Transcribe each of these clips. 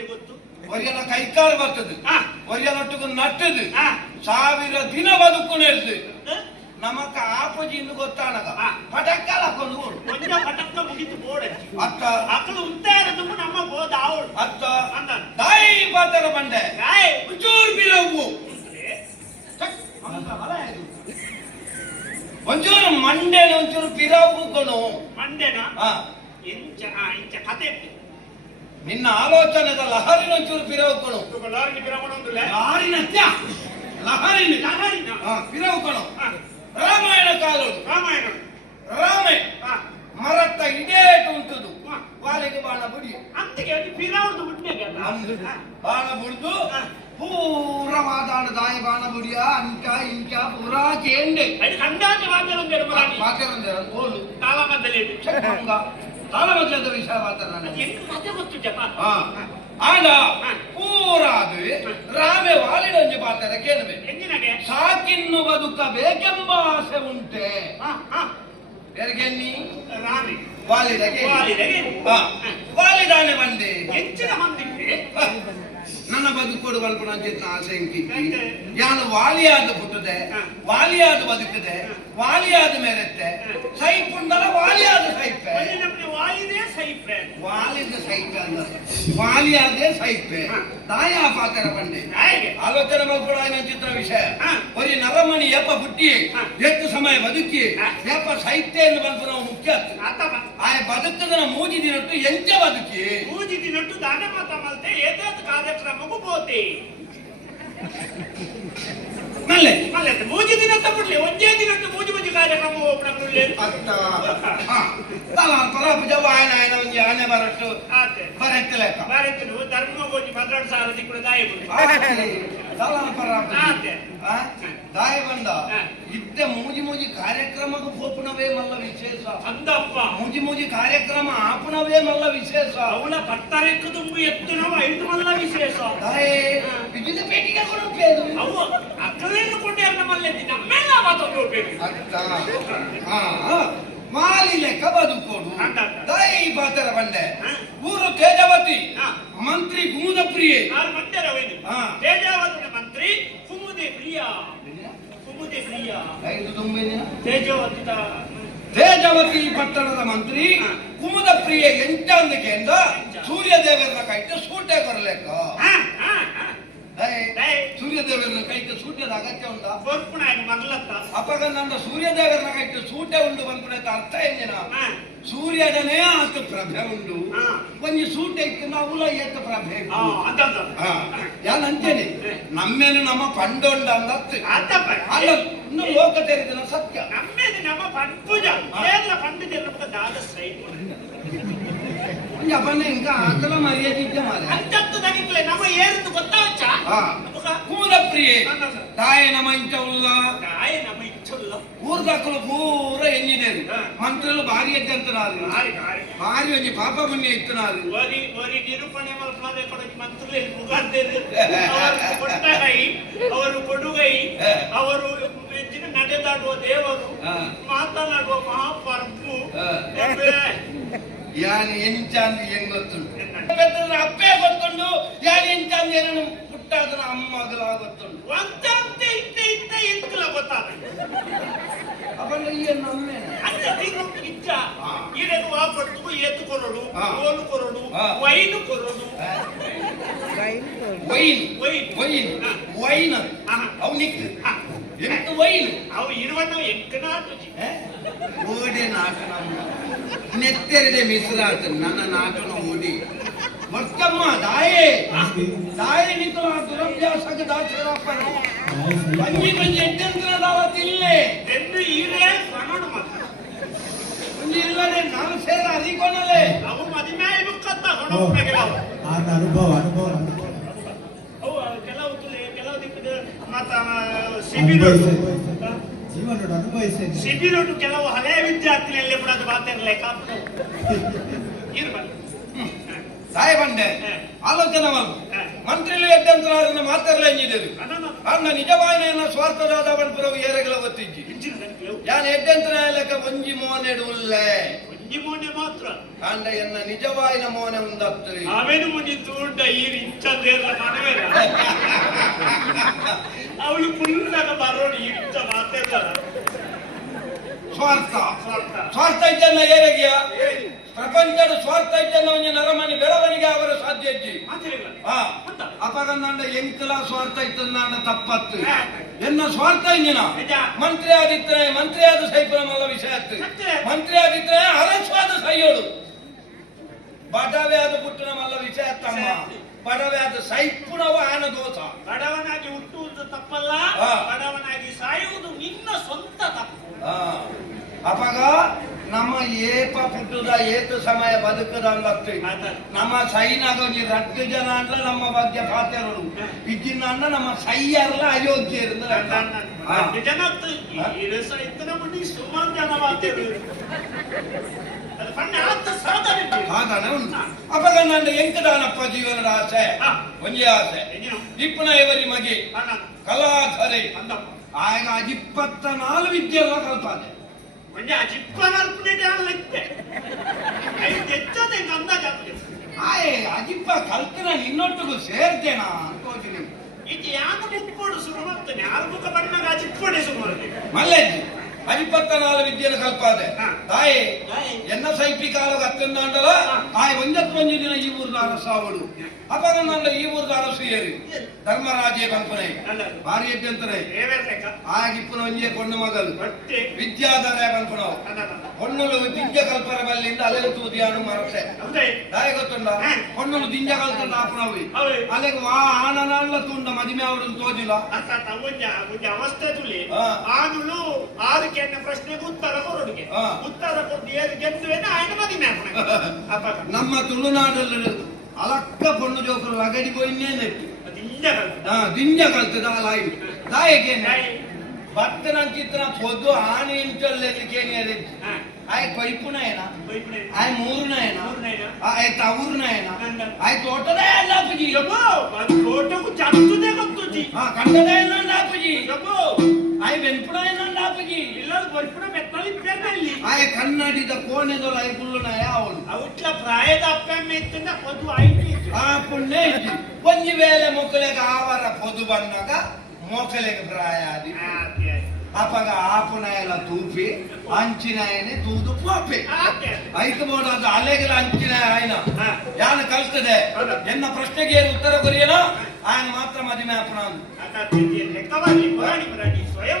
ಗೊತ್ತು? ಒರಿಯನ ಕೈಕಾಲು ಬರ್ತದೆ. ಆ, ಒರಿಯನೊಟ್ಟಿಗೆ ನಟ್ಟದು. ಆ, ಸಾವಿರ ದಿನ ಬದುಕು ನೆಡ್ದು. ಆ, ನಮಕ ಆಪಜಿ ಇನ್ನು ಗೊತ್ತಾನಗ ಆ. ಪಟಕ್ಕಲ ಹಾಕೊಂಡು ಓಡು. ಕೊಂಚ ಪಟಕ್ಕ ಮುಗಿತು ಬೋಡೆ. ಅತ್ತ. ಮಕ್ಕಳು ಉಂಟಾರದು ನಮ್ಮ ಗೋದ ಅವಳು ಅತ್ತ. ಅಂದ ತಾಯಿ ಬಾತರ ಬಂಡೆ. ಗಾಯ್ ಒಂಚೂರು ಬಿರವು. ಒಂಚೂರು ಮಂಡೆ ಒಂಚೂರು ಪಿರವು ಕಣು ಮಂಡೆನ? ಆ, ಇಂಚ ಆ, ಇಂಚ ಕತೆ ನಿನ್ನ ಆಲೋಚನೆದ ಲಹರಿನ ಒಂಚೂರು ಪಿರವು ಕಣು ಲಾರಿಗೆ ಬಿರಮಣೊಂದುಲೆ ಲಹರಿನ ತ್ಯ ಲಹರಿನ ಲಹರಿನ ಆ, ಪಿರವು ಕಣು ಆ, ರಾಮಾಯಣ ಕಾಲೋಡು ರಾಮಾಯಣ ರಾಮೆ ಆ, ಮರತ್ತ ಇಡೇಟು ಉಂಟುದು ಆ. ವಾಲಿಗೆ ಬಾಣ ಬುಡಿ ಅಂತಿಗೆ ಅದು ಪಿರಾವದು ಮುಟ್ನೆಗೆ ಅಲ್ಲ? ಆ, ಬಾಣ ಬುಡ್ದು ಆ. ಪೂರ ಮಾತಾಡ ದಾಯಿ ಬಾಣ ಬುಡಿಯ ಅಂಕ ಇಂಕ ಪೂರಾ ಚೇಂಡೆ ಅದು ಕಂಡಾಟ ವಾದ್ಯಲೊಂದು ಎಡಮರಾಣಿ ಮಾತಾಡಂದೆ ಕೋಲು ತಾಳಮದ್ದಲೆ ಚಕ್ಕಂಗ ತಾಳಮದ್ದದ ವಿಷಯ ಮಾತಾಡ ಅದು ಎಂಟು ಕತೆ ಗೊತ್ತು ಜಪ ಆ ಆಗ ಪೂರಾದು ರಾಮೆ ವಾಲಿಡೊಂಜಿ ಪಾತ್ರ ಕೇಳವೆ ಎಂದಿನಗೆ ಸಾಕಿನ್ನು ಬದುಕಬೇಕೆಂಬ ಆಸೆ ಉಂಟೆ ಆ, ಆ, ಎರ್ಗೆನ್ನಿ ರಾಮಿ ವಾಲಿದಗೆ ವಾಲಿದಗೆ ಆ, ವಾಲಿದಾನೆ ಬಂದೆ ಹೆಚ್ಚಿನ ಮಂದಿಗೆ ಆ, ನನ್ನ ಬದುಕೋಡು ಬಲ್ಪುಣಂಚಿನ ಆಸೆ ಇಂಕಿಕ್ಕಿ ಯಾನು ವಾಲಿಯಾದ ಪುಟ್ಟದೆ ವಾಲಿಯಾದ ಬದುಕದೆ ವಾಲಿಯಾದ ಮೇರೆತ್ತೆ ಸೈಪುಂಡಲ ವಾಲಿಯಾದ ಸೈಪೆ ಒಂದು ನಮ್ಗೆ ವಾಲಿದೆ ಸೈಫೆ ವಾಲಿದ ಸೈಪೆ ಅಲ್ಲ ವಾಲಿಯಾದೆ ಸೈಪೆ ತಾಯ ಪಾತ್ರ ಬಂದೆ ಹೇಗೆ ಆಲೋಚನೆ ಮಾಡ್ಕೊಳ ಚಿತ್ರ ವಿಷಯ ಹಾ. ಬರೀ ನರಮಣಿ ಯಪ್ಪ ಹುಟ್ಟಿ ಹಾ. ಎಷ್ಟು ಸಮಯ ಬದುಕಿ ಹಾ. ಯಪ್ಪ ಸಾಹಿತ್ಯ ಎಂದು ಬಂದು ನಾವು ಮುಖ್ಯ ಆತು. ಆತಪ ಆ ಬದುಕದನ ಮೂಜಿ ದಿನಟ್ಟು ಎಂಚ ಬದುಕಿ ಪೂಜಿ ದಿನಟ್ಟು ದಾನ ಮಲ್ತೆ ಪೋತೆ ಮಲ್ಲೆ. ಮಲ್ಲೆ ಮೂಜಿ ದಿನ ತಪ್ಪುಡ್ಲಿ ಒಂದೇ ದಿನ ಕಾರ್ಯಕ್ರಮ ಹೋಗ್ಬಿಡಲ್ಲಿ ಅತ್ತ ಹಾ. ತಲ ತಲ ಪೂಜ ವಾಯನ ಆಯ್ನ ಒಂಜಿ ಆನೆ ಬರಟ್ಟು ಆತೆ ಬರಟ್ಟು ಲೆಕ್ಕ ಭಾರತನು ಧರ್ಮ ಗೋಜಿ ಭದ್ರಾಡ್ ಸಾರ ದಿಕ್ಕುಡ ದಾಯ ತಲ ಪರ ಆತೆ ಆ? ದಾಯ ಬಂದ ಹಾ. ಇದ್ದ ಮೂಜಿ ಮೂಜಿ ಕಾರ್ಯಕ್ರಮಕ್ಕೆ ಪೋಪುಣವೇ ಮಲ್ಲ ವಿಶೇಷ ಅಂದಪ್ಪ ಮೂಜಿ ಮೂಜಿ ಕಾರ್ಯಕ್ರಮ ಆಪುಣವೇ ಮಲ್ಲ ವಿಶೇಷ ಅವಳ ಭತ್ತರೆಕ್ಕು ತುಂಬು ಎತ್ತು ನಾವು ಐದು ಮಲ್ಲ ವಿಶೇಷ ದಾಯೇ ವಿವಿಧ ಪೇಟಿಗೆ ಕೊಡುತ್ತೇವೆ ಅವು ಅಕ್ಕಲೇನು ಕೊಂಡೆ ನಮ್ಮಲ್ಲಿ ನಮ್ಮೆಲ್ಲ ಮಾತಾಡಿ ಹೋಗ್ಬೇಕು ಅತ್ತ ಹಾ ಮಾಲಿ ಲೆಕ್ಕ ಬದುಕೋಡು. ದೈ ಬಾತರ ಹಾ. ಊರು ತೇಜವತಿ. ಮಂತ್ರಿ ಕುಮುದ ಪ್ರಿಯೆ. ತೇಜಾವತಿನ ಮಂತ್ರಿ ಕುಮುದೆ ಪ್ರಿಯ ಕುಮುದೆ ಪ್ರಿಯ ಐದು ತುಂಬಿನ ತೇಜಾವತಿ ತೇಜವತಿ ಪಟ್ಟಣದ ಮಂತ್ರಿ. ಕುಮುದ ಪ್ರಿಯ ಎಂಚ ಅಂದಿಕೆಯಿಂದ ಸೂರ್ಯ ದೇವರ ಕೈಟ್ ಸೂಟೆ ಕೊರಲೆಕ್ಕ. ಸೂರ್ಯದೇವರನ್ನ ಕೈಟ್ಟು ಸೂಟ್ಯದ ಅಗತ್ಯ ಉಂಟಾ? ಬರ್ಪುಣ ಮಗ್ಲತ್ತ. ಅಪ್ಪಗ ನನ್ನ ಸೂರ್ಯದೇವರನ್ನ ಕೈಟ್ಟು ಸೂಟೆ ಉಂಡು ಬಂದ್ಬಿಡತ್ತ ಅರ್ಥ ಎಂದಿನ ಸೂರ್ಯನೇ ಆತ ಪ್ರಭೆ ಉಂಡು. ಒಂಜಿ ಸೂಟೆ ಇತ್ತು ನಾವು ಏತ ಪ್ರಭೆ. ಯಾನ್ ಅಂತೇನೆ ನಮ್ಮೇನು ನಮ್ಮ ಪಂಡೊಂಡ ಆತಪ್ಪ. ಅಲ್ಲ ಇನ್ನು ಲೋಕ ತೆರೆದಿನ ಸತ್ಯ. ನಮ್ಮೇನು ನಮ್ಮ ಪಂಪುಜ ಕೇರಳ ಪಂಡಿತ ನಮ್ಗೆ ದಾದ ಸೈ ಒಂಜಿ ಅಪ್ಪನ ಇಂಕ ಆಕಲ ಮರ್ಯಾದೆ ಇದ್ದ ಮಾರೆ ಅಂತದ್ದು ನನಗೆ ನಮ್ಮ ಏರುದು ಗೊತ್ತಾವಚ್ಚ ಹಾ. ನಮಗ ಕೂಲ ಪ್ರಿಯೆ ತಾಯ ನಮ ಇಂಚ ಉಲ್ಲ ಕಾಯ ನಮ್ಮ ಇಚ್ಚಲ್ಲ ಊರ್ದಾಕಲು ಪೂರ ಎನ್ನಿದೇರು ಹಾ. ಮಂತ್ರಲು ಭಾರಿ ಎದ್ದಂತನಾರು ಕಾರಿ ಕಾರಿ ಭಾರಿ ಒಂಜಿ ಪಾಪ ಪುಣ್ಯ ಇತ್ತನಾರು ವರಿ ವರಿ ನಿರೂಪಣೆ ಮಲ್ಪದೆ ಕೊಡಗಿ ಮಂತ್ರಲೆ ಮುಗಾರ್ದೇರು ಅವರು ಕೊಟ್ಟಗೈ ಅವರು ಕೊಡುಗೈ ಹಾ. ಅವರು ಹೆಚ್ಚಿನ ನಡೆದಾಡುವ ದೇವರು ಹಾ. ಮಾತನಾಡುವ ಮಹಾಪರ್ಪು ಹಾ. ಎಬ್ಬೆ. ಯಾನ್ ಎಂಚಾಂದಿ ಏನ್ ಗೊತ್ತು ಅಪ್ಪೇ ಗೊತ್ತುಂಡು ಯಾನ್ ಎಂಚಾಂದಿ ಏನನು ಪುಟ್ಟಾದ್ರ ಅಮ್ಮ ಅದ್ರತ್ತುಂಡು ಅಂತೆ ಇತ್ತೆ ಇತ್ತೆ ಇಂಕಲ ಗೊತ್ತಾದ ಅವನ ಏನು ಅಂತ ನೀನು ಇಚ್ಚ ಕೊರಡು ಕೊರಡು. ವೈನು ಕೊರಡು. Wine wine. ವೈನ್. ಹಾ. ವೈನ್. ಹಾ. ಅವನಿಕ್. ಎಂತ ವೈನ್. ಅವು ಇರುವಣ್ಣ ಎಂಕನಾಟು ಓಡೆ ನಾಟ ನಮ್ಮ ನೆತ್ತೆರಡೆ ಮೀಸಲಾತ. ನನ್ನ ನಾಟನ ಓಡಿ ಮತ್ತಮ್ಮ ದಾಯೆ ದಾಯೆ ನಿಂತು ಆ ದುರಭ್ಯಾಸಕ ದಾಸರಪ್ಪನ ಬಂಜಿ ಬಂಜಿ ಎಂತಂದ್ರ ದಾವತ್ ಇಲ್ಲಿ. ಎಂದು ಈರೇ ಸಣ್ಣ ಮಾತ್ರ ಒಂಜಿ ಇಲ್ಲದೆ ನಾನು ಸೇರ ಅರಿಕೊನಲೆ ಅವು ಮದಿಮೆ ಕೆಲವು ಆತ ಅನುಭವ ಅನುಭವ ಅನುಭವ ಅವು ಕೆಲವು ಕೆಲವು ದಿಕ್ಕದ ಮತ್ತ ಶಿಬಿರ. ಜೀವನ ಅನುಭವಿಸಿ ಶಿಬಿರಡು ಕೆಲವು ಹಳೆಯ ವಿದ್ಯಾರ್ಥಿನಲ್ಲಿ ಕೂಡ ಅದು ಮಾತಾಡಲೇ ಕಾಪು ಇರ್ಬಾರ್ದು ದಾಯ ಬಂಡೆ ಹಾ. ಆಲೋಚನೆ ಮಾಡು. ಹಾ. ಮಂತ್ರಿಲು ಎಡ್ಡಂತ್ರ ಅದನ್ನ ಮಾತಾಡಲೇ ಎಂಜಿನಿಯರು ಅಣ್ಣ ಅನ್ನ ನಿಜವಾಯಿನ ಸ್ವಾರ್ಥದಾದ ಪುರವು ಏರೆಗಳ ನನಗೆ ಯಾನ್ ಎಡ್ಡಂತ್ರ ಲೆಕ್ಕ ಒಂಜಿ ಮೋನೆಡು ಉಲ್ಲೆ ಒಂಜಿ ಮಾತ್ರ. ಕಾಂಡ ಎನ್ನ ನಿಜವಾಯಿನ ಮೋನೆ ಉಂದತ್ತು ಅವೇನು ಮುಂಜಿ ತೂಂಡ ಈ ಇಂಚಂದೇರ ಮನವೇ ಅವಳು ಕುಳ್ಳಾಗ ಬರೋಣ ಈ ಇಂಚ ಮಾತಾಡ್ತಾರ ಸ್ವಾರ್ಥ. ಸ್ವಾರ್ಥ. ಇದ್ದನ್ನ ಏರೆಗಿಯ? ಪ್ರಪಂಚದ ಸ್ವಾರ್ಥ ಇದ್ದನ್ನ ಒಂಜಿ ನರಮನಿ ಬೆಳವಣಿಗೆ ಅವರ ಸಾಧ್ಯ ಇಜ್ಜಿ ಹಾ. ಅಪಗಂದಂಡ ಎಂಕಲ ಸ್ವಾರ್ಥ ಇತ್ತಂದಾಂಡ ತಪ್ಪತ್ತು. ಎನ್ನ ಸ್ವಾರ್ಥ ಇಂಜಿನ. ಮಂತ್ರಿ ಆದಿತ್ರೆ ಮಂತ್ರಿ ಆದ ಸೈಪುರ ಮಲ್ಲ ವಿಷಯ ಆತ್ತು ಮಂತ್ರಿ ಆದಿತ್ರೆ ಅರಸ್ವಾದ ಸೈಯೋಡು ಬಡವೆ ಆದ ಪುಟ್ಟನ ಮಲ್ಲ ವಿಷಯ ಆತ್ತಮ್ಮ ವಿಷಯ. ಬಡವೆ ಆದ ಸೈಪುಣವ ಆನ ದೋಷ ಬಡವನಾಗಿ ಹುಟ್ಟುವುದು ತಪ್ಪಲ್ಲ. ಬಡವನಾಗಿ ಸಾಯುವುದು ನಿನ್ನ ಸ್ವಂತ ತಪ್ಪು ಹಾ. ಅಪಗ ನಮ್ಮ ಏಪ ಪುಟ್ಟದ ಏತು ಸಮಯ ಬದುಕದ ಅಂದತ್ತು ನಮ್ಮ ಸೈನಾಗ ಒಂಜಿ ರಡ್ಡು ಜನ ಅಂದ್ರ ನಮ್ಮ ಬಗ್ಗೆ ಪಾತ್ರರು. ಇದ್ದಿನ ಅಂದ್ರ ನಮ್ಮ ಸೈಯರ್ಲ ಅಯೋಗ್ಯ ಜನ ಇತ್ತನ ಮುಂದೆ ಸುಮಾರು ಜನ ಮಾತಾಡಿದ್ರು ಅದು ಪಣ್ಣ ಆತ ಸಾಧನೆ ಸಾಧನೆ ಉಂಟು. ಅಪಗ ನನ್ನ ಎಂಕದಾನಪ್ಪ ಜೀವನದ ಆಸೆ. ಹಾ. ಒಂಜಿ ಆಸೆ ಎಂಜಿನ ಇಪ್ಪನ ಇವರಿ ಮಗೆ ಅಣ್ಣ ಕಲಾಧರೆ ಅಂದಪ್ಪ ಆಗ ಇಪ್ಪತ್ತ ನಾಲ್ಕು ವಿದ್ಯೆಲ್ಲ ಕಲ್ಪಾದೆ म्हणजे ಅಜಿಪ್ಪನಲ್ಪನೆ ಲೆಕ್ಕೆ ಐದು ಹೆಚ್ಚದೆ ಅಂದಾಜ ಆಯ್ ಅಜಿಪ್ಪ ಕಲ್ತಿನ ನಿನ್ನೊಟ್ಟಿಗೂ ಸೇರ್ತೇನಾ ಅನ್ಕೋತೀನಿ ಇದು ಯಾನು ಮುಕ್ಕೋಡು ಶುರು ಮಾಡ್ತಾನೆ ಯಾರು ಮುಖ ಬಂದಾಗ ಅಜಿಪ್ಪಡೆ ಶುರು ಮಾಡ್ತಾನೆ ಮಲ್ಲೆಜ್ಜಿ ಅಜಿಪ್ಪತ್ತ ನಾಲ್ಕು ವಿದ್ಯೆಲು ಕಲ್ಪಾದೆ ಹಾ. ತಾಯಿ ತಾಯಿ. ಎನ್ನ ಸೈಪಿ ಕಾಲ ಅತ್ತಂದಾಂಡಲ ಹಾ. ಆಯ್ ಒಂಜತ್ತು ಅಪಗಮನ ಈ ಊರ್ದ ಅರಸೇರಿ ಧರ್ಮರಾಜೇ ಕಲ್ಪನೆ. ಭಾರಿ ಎಡ್ಡಂತನೆ ಆಗಿಪ್ಪನ ಒಂಜೆ ಕೊಣ್ಣ ಮಗಲು ವಿದ್ಯಾಧರ ಕಂಪನ ಹೊಣ್ಣು ದಿಂಜ ಕಲ್ಪರ ಬಲ್ಲಿಂದ ಅಲೆಗೆ ತೂದಿ ಅನು ಮರಕ್ಷೆ. ದಾಯ ಗೊತ್ತುಂಡ ಹೊಣ್ಣು ದಿಂಜ ಕಲ್ತಂಡ ಆಪನವಿ ಅಲೆಗೆ ವಾ ಆನನಲ್ಲ ತುಂಡ ಮದಿಮೆ ಅವರು ತೋಜಿಲ್ಲ ಅವಸ್ಥೆ ತುಳಿ ಆನುಲು ಆರಿಗೆ ಪ್ರಶ್ನೆಗೆ ಉತ್ತರ ಕೊರಡಿಗೆ ಉತ್ತರ ಕೊಟ್ಟು ಏರು ಗೆದ್ದುವೇನೆ ಆಯ್ನ ಮದಿಮೆ ನಮ್ಮ ತುಳುನಾಡಲ್ಲಿ ಅಲಕ್ಕ ಪೊಣ್ಣು ಜೋಕರು ಅಗಡಿ ಪೋಯಿನ್ನೇ ನೆಟ್ಟು ಅದು ಇಂಜ ಹಾ ದಿಂಜ ಕಲ್ತದ ಲಾಯಿ ದಾಯಗೆ ದಾಯಿ. ಭಕ್ತನ ಚಿತ್ರ ಪೊದ್ದು ಆನೆ ಇಂಚಲ್ಲೇನೆ ಹಾ. ಆಯ್ ಪೈಪುನ ಏನ ಬೈಪುಣೆ ಆಯ್ ಮೂರ್ನ ಏನ ಮೂರ್ನ ಏನ? ಆಯ್ ತವರ್ನ ಏನ ನಂದ. ಆಯ್ ತೋಟದ ಎಲ್ಲ ಅಪ್ಪುಜಿ ಯಬ್ಬೋ ಅದು ಫೋಟೋಕು ಚಂದುದೇ ಗೊತ್ತುಜಿ ಹಾ ಕಂಡದ ಏನಂದ ಅಪ್ಪುಜಿ ಯಬ್ಬೋ ಆಯ್ ಬೆನ್ಪುಣ ಏನಂದ ಅಪ್ಪುಜಿ ಇಲ್ಲದ ಬೈಪುಣ ಬೆತ್ತಲಿ ಪೇರ್ನಲ್ಲಿ ಆಯ ಕನ್ನಡಿದ ಕೋಣೆದೊಳ ಐ ಕುಲ್ಲುನ ಯಾವನು? ಅವುಟ್ಲ ಪ್ರಾಯದ ಅಪ್ಪಮ್ಮ ಪೊದು ಐತಿ ಆ ಒಂಜಿ ವೇಳೆ ಮೊಕ್ಕಲೆಗ ಆವರ ಪೊದು ಬಣ್ಣಗ ಮೊಕ್ಕಲೆಗ ಪ್ರಾಯ ಆದಿ. ಅಪಗ ಆಪುನಾಯಲ ತೂಪಿ ಅಂಚಿನಾಯನೆ ತೂದು ಪೋಪೆ. ಐಕ ಬೋಡಾದ ಅಲೆಗಲ ಅಂಚಿನಾಯ ಆಯ್ನ. ಯಾನ ಕಲ್ತದೆ? ಎನ್ನ ಪ್ರಶ್ನೆಗೆ ಉತ್ತರ ಕೊರಿಯಲ ಆಯನ ಮಾತ್ರ ಮದಿಮೆ ಅಪನ ಸ್ವಯಂ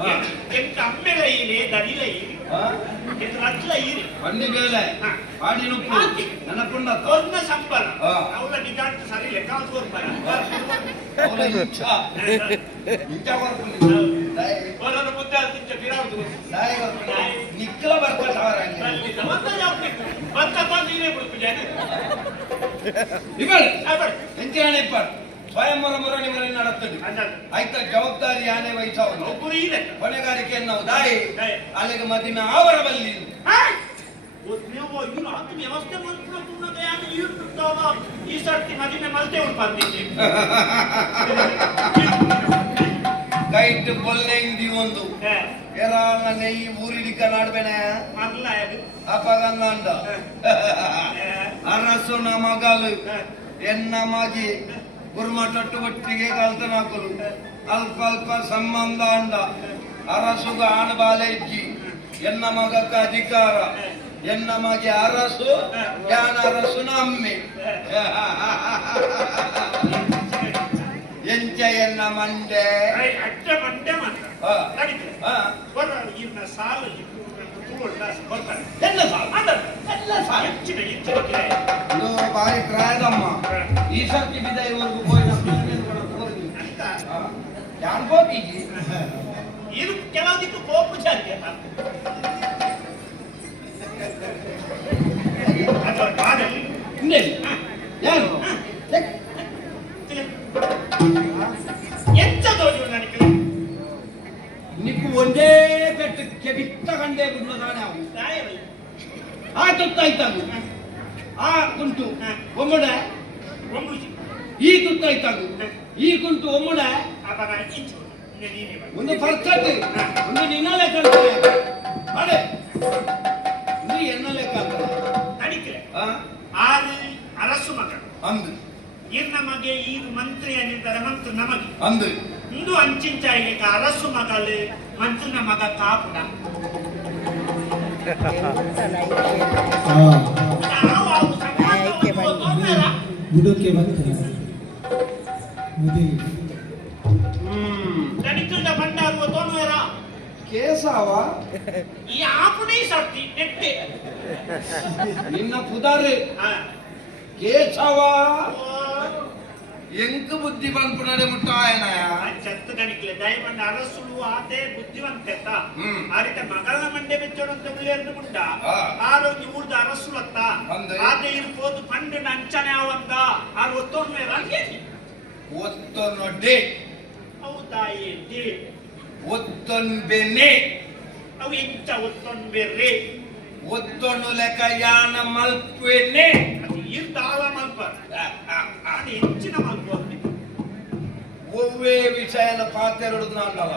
ಉತ್ತಮನೆ ಹಾ. ಎಂತ ಅಮ್ಮೆಲ ಈರಿ ದಡಿಲ ಈರಿ ಎಂತ ರಟ್ಲ ಈರಿ ಬಂಡಿ ಬೇಲೆ ಹಾ. ಆಡಿನುಪ್ಪು ನೆನಪುಂಡ ಒಂದ ಸಂಬಳ ಸ್ವಯಂವರ ಮುರಣಿ ನಡತ್ತದೆ ಅಂದಲ್ಲ ಆಯ್ತ? ಜವಾಬ್ದಾರಿ ಆನೆ ವಹಿಸವನು ಹೊಣೆಗಾರಿಕೆಯನ್ನು ಇದೆ. ಹೊಣೆಗಾರಿಕೆ ನಾವು ದಾಯಿ ದಾಯಿ. ಅಲ್ಲಿಗೆ ಮದಿನ ಆವರ ಬಲ್ಲಿ ನೀವು ಇನ್ನು ಹತ್ತು ವ್ಯವಸ್ಥೆ ಮಾಡ್ಕೊಳ್ಳೋದು ಯಾರು ಇರ್ತಾವ ಈ ಸರ್ತಿ ಮದಿನ ಮಲ್ತೆ ಉಂಟು ಬಂದಿದ್ದೆ ಕೈಟ್ ಬೊಲ್ಲೆ ಇಂದಿ ಒಂದು. ಎರಾಳ ನೆಯ್ಯಿ ಊರಿಡಿಕ ನಾಡ್ಬೇನೆ ಅಪಗಂದ ಅರಸು ನಮಗಲು. ಎನ್ನ ಮಗಿ ಗುರುಮಠಟ್ಟು ಒಟ್ಟಿಗೆ ಕಲ್ತನಾಕಲು ಅಲ್ಪ ಅಲ್ಪ ಸಂಬಂಧ ಅಂಡ ಅರಸುಗ ಆಣಬಾಲೆ ಇಜ್ಜಿ ಎನ್ನ ಮಗಕ್ಕ ಅಧಿಕಾರ. ಎನ್ನ ಮಗೆ ಅರಸು ಯಾನ ಅರಸು ನಮ್ಮಿ. ಎಂಚ ಎನ್ನ ಮಂಡೆ. ಮಂಡೆ ಸಾಲ ಎಲ್ಲ ಸಾಲ ಹೆಚ್ಚಿನ ಹೆಚ್ಚಿನ ಕಿರಾಯ. ಇದು ಬಾರಿ ಪ್ರಾಯದಮ್ಮ ಈ ಸರ್ತಿ ಬಿದ್ದಾಯಿವರೆಗೂ ಹೋಗಿ ಅಂತ ಯಾರು ಹೋಗಿದ್ದಿ ಇದು ಕೆಲವು ದಿಕ್ಕು ಕೋಪು ಜಾತಿ ಅಲ್ಲ ಆ ಇದ್ದಾಗ ಆ ಕುಂಟು ಒಮ್ಮಡ ಈ ಈ ಇದ್ದಾಗ ಈ ಕುಂಟು ಒಮ್ಮಡ. ಒಂದು ಪರ್ಚಟ್ ಒಂದು ನಿನ್ನ ಲೆಕ್ಕ ಅಂತಾರೆ. ಅಡೆ ಎನ್ನ ಲೆಕ್ಕ ಅಂತಾರೆ? ನಡಿಕೆ? ಆರು ಅರಸು ಮಗಳು ಅಂದು. ಈ ನಮಗೆ ಈ ಮಂತ್ರಿ ಅನ್ನಿದ್ದಾರೆ ಮಂತ್ರ ನಮಗೆ. ಅಂದು. ಇಂದು ಅಂಚಿಂಚಾಯಲಿ ಕ ಅರಸು ಮಗಳು ಮಂತ್ರಿನ ಮಗ ಕಾಪುಡ ಹಾ ನಾವು ಅವು ಸಂಬಂಧ ಒಂದು ತೊಂದರೆ. ಬುಡಕ್ಕೆ ಬಂತು ಮುದಿ ಹ್ಮ್ ನಡಿತುಂಡ ಬಂಡಾರುವ ತೊಂದರೆ ಕೇಸವ ಈ ಆಪುನೇ ಸರ್ತಿ ನೆಟ್ಟೆ. ನಿನ್ನ ಪುದಾರೆ. ಆ. ಎಂಕ ಬುದ್ಧಿ ಬಂದ್ಬಿಡದೆ ಮುಟ್ಟಾಯನಯ ಆ ಚತ್ತು ಗಣಿಕ್ಲೆ ದಯಮಂಡ ಅರಸುಳು ಆತೆ ಬುದ್ಧಿವಂತೆತ್ತ. ಆರಿತ ಮಗಳನ ಮಂಡೆ ಬೆಚ್ಚೋಡಂತ ಉಳ್ಳೇರ್ದು ಮುಂಡ. ಆರೋಗ್ಯ ಊರ್ದ ಅರಸುಲತ್ತ. ಅಂದೆ. ಆತೆ ಇರ್ಬೋದು ಪಂಡು ನಂಚನೆ ಅವಂದ ಆರು ಒತ್ತೊಂದು ರಂಗೆ ಒತ್ತೊನ್ನೊಡ್ಡೆ ಹೌದಾ ಏತಿ ಒತ್ತೊನ್ ಬೆನ್ನೆ. ಅವು ಎಂಚ ಒತ್ತೊನ್ ಬೇರ್ರಿ. ಒತ್ತೊನ್ನು ಲೆಕ್ಕ ಯಾನ ಮಲ್ಪೆನ್ನೆ ಅದು ಇರ್ದಾಳ ಮಲ್ಪ ಅದು ಹೆಚ್ಚಿನ ಮಲ್ಪ ಒವ್ವೇ ವಿಷಯನ ಪಾತೆರಡುದು ನಾನಲ್ಲ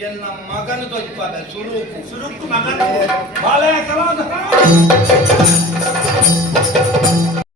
ಎನ್ನ ಮಗನು ತೊಜ್ಪಾದ ಸುರೂಪು ಸುರುಕು ಮಗನ ಬಾಳೆ ಕಲಾದ